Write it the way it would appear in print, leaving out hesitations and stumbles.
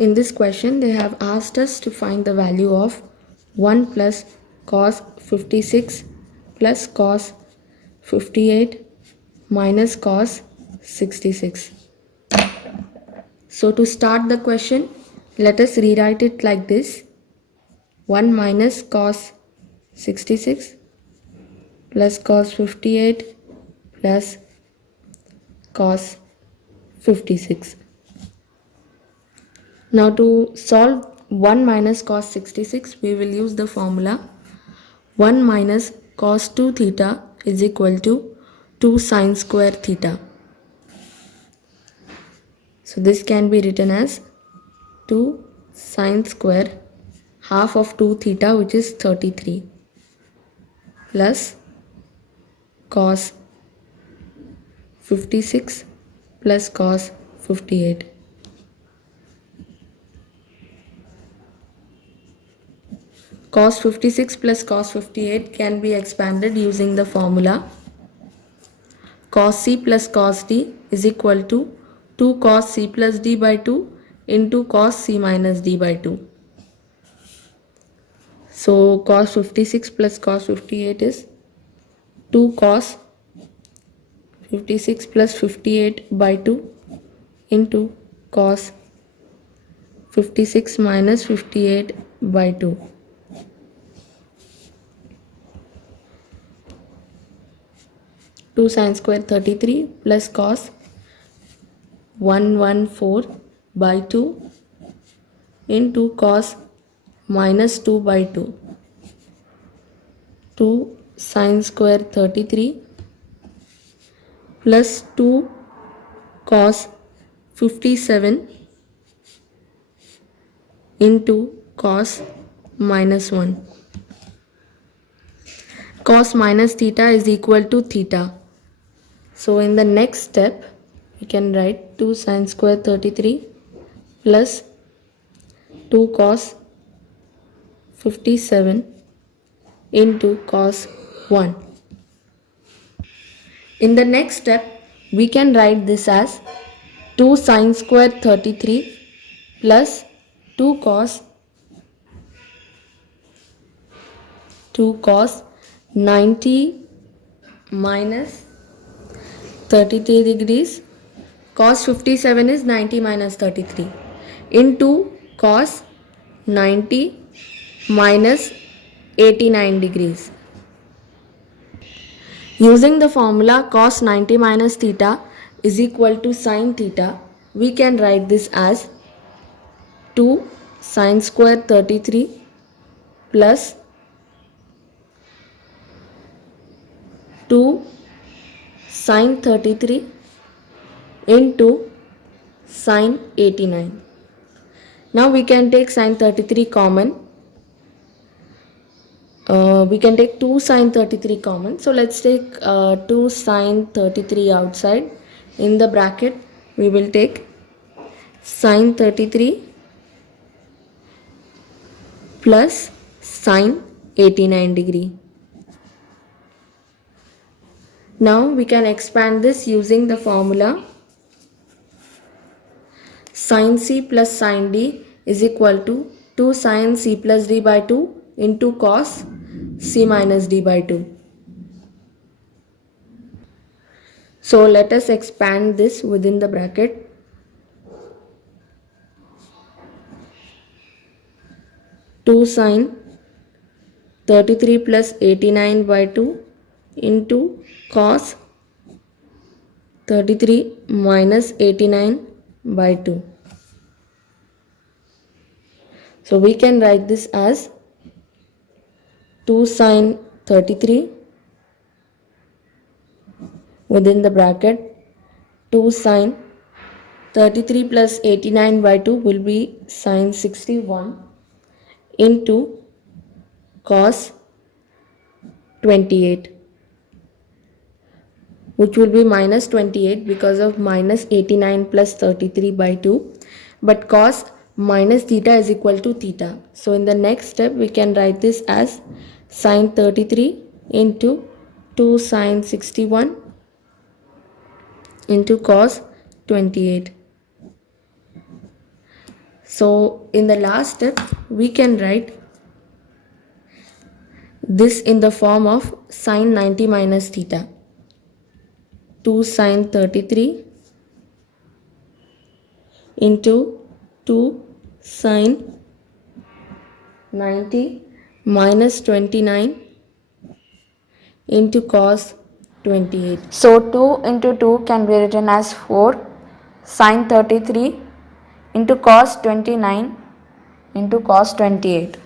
In this question, they have asked us to find the value of 1 plus cos 56 plus cos 58 minus cos 66. So to start the question, let us rewrite it like this. 1 minus cos 66 plus cos 58 plus cos 56. Now to solve 1 minus cos 66, we will use the formula 1 minus cos 2 theta is equal to 2 sine square theta. So this can be written as 2 sine square half of 2 theta, which is 33, plus cos 56 plus cos 58. Cos 56 plus cos 58 can be expanded using the formula cos c plus cos d is equal to 2 cos c plus d by 2 into cos c minus d by 2. So cos 56 plus cos 58 is 2 cos 56 plus 58 by 2 into cos 56 minus 58 by 2. Two sine square 33 plus cos 114 by 2 into cos minus 2 by 2. 2 sine square 33 plus 2 cos 57 into cos minus 1. Cos minus theta is equal to theta. So in the next step, we can write 2 sine square 33 plus 2 cos 57 into cos 1. In the next step, we can write this as 2 sine square 33 plus 2 cos 90 minus 33 degrees. Cos 57 is 90 minus 33 into cos 90 minus 89 degrees. Using the formula cos 90 minus theta is equal to sine theta, we can write this as 2 sine square 33 plus 2 sine 33 into sine 89. Now we can take sine 33 common. We can take 2 sine 33 common. So let's take 2 sine 33 outside. In the bracket, we will take sine 33 plus sine 89 degree. Now we can expand this using the formula sin c plus sin d is equal to 2 sin c plus d by 2 into cos c minus d by 2. So let us expand this within the bracket. Two sine 33 plus 89 by 2 into cos 33 minus 89 by 2. So we can write this as 2 sine 33 within the bracket 2 sine 33 plus 89 by 2 will be sine 61 into cos 28, which will be minus 28 because of minus 89 plus 33 by 2. But cos minus theta is equal to theta. So in the next step, we can write this as sine 33 into 2 sine 61 into cos 28. So in the last step, we can write this in the form of sine 90 minus theta. 2 sine 33 into 2 sine 90 minus 29 into cos 28. So 2 into 2 can be written as 4 sine 33 into cos 29 into cos 28.